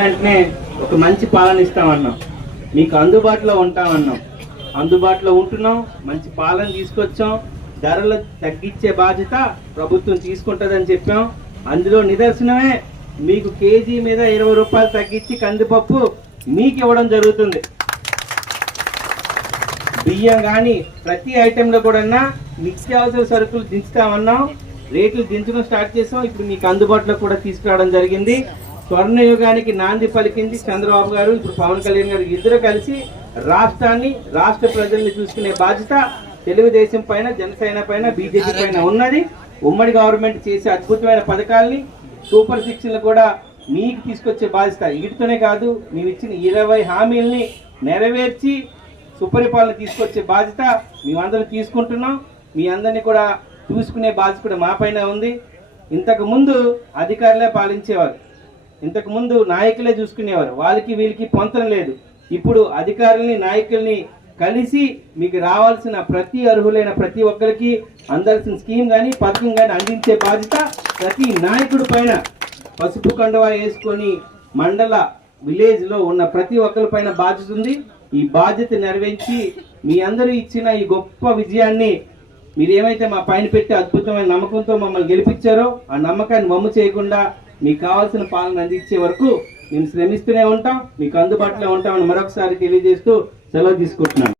వెంటనే ఒక మంచి పాలన ఇస్తామన్నాం. మీకు అందుబాటులో ఉంటామన్నాం. అందుబాటులో ఉంటున్నాం మంచి పాలన తీసుకొచ్చాం. ధరలు తగ్గించే బాధ్యత ప్రభుత్వం తీసుకుంటుందని చెప్పాం. అందులో నిదర్శనమే మీకు కేజీ మీద ఇరవై రూపాయలు తగ్గించి కందిపప్పు మీకు ఇవ్వడం జరుగుతుంది. బియ్యం కానీ ప్రతి ఐటెంలో కూడా నిత్యావసర సరుకులు దించుతామన్నాం. రేట్లు దించడం స్టార్ట్ చేసాం. ఇప్పుడు మీకు అందుబాటులో కూడా తీసుకురావడం జరిగింది. స్వర్ణయుగానికి నాంది పలికింది చంద్రబాబు గారు ఇప్పుడు పవన్ కళ్యాణ్ గారు ఇద్దరు కలిసి రాష్ట్రాన్ని రాష్ట్ర ప్రజల్ని చూసుకునే బాధ్యత తెలుగుదేశం పైన జనసేన పైన బీజేపీ పైన ఉన్నది. ఉమ్మడి గవర్నమెంట్ చేసే అద్భుతమైన పథకాల్ని సూపర్ సిక్స్లు కూడా మీకు తీసుకొచ్చే బాధ్యత వీటితోనే కాదు మేము ఇచ్చిన ఇరవై హామీల్ని నెరవేర్చి సుపరిపాలన తీసుకొచ్చే బాధ్యత మేమందరం తీసుకుంటున్నాం. మీ అందరినీ కూడా చూసుకునే బాధ్యత కూడా మా పైన ఉంది. ఇంతకు ముందు అధికారులే పాలించేవారు. ఇంతకుముందు నాయకులే చూసుకునేవారు. వాళ్ళకి వీళ్ళకి పొంతం లేదు. ఇప్పుడు అధికారుల్ని నాయకుల్ని కలిసి మీకు రావాల్సిన ప్రతి అర్హులైన ప్రతి ఒక్కరికి అందాల్సిన స్కీమ్ కానీ పథకం కానీ అందించే బాధ్యత ప్రతి నాయకుడి పైన. పసుపు కండువా వేసుకొని మండల విలేజ్లో ఉన్న ప్రతి ఒక్కరి పైన బాధ్యత ఉంది. ఈ బాధ్యత నెరవేర్చి మీ అందరూ ఇచ్చిన ఈ గొప్ప విజయాన్ని మీరు ఏమైతే మా పైన పెట్టి అద్భుతమైన నమ్మకంతో మమ్మల్ని గెలిపించారో ఆ నమ్మకాన్ని మమ్ము చేయకుండా మీకు కావాల్సిన పాలన అందించే వరకు మేము శ్రమిస్తూనే ఉంటాం మీకు అందుబాటులో ఉంటామని మరొకసారి తెలియజేస్తూ సెలవు తీసుకుంటున్నాను.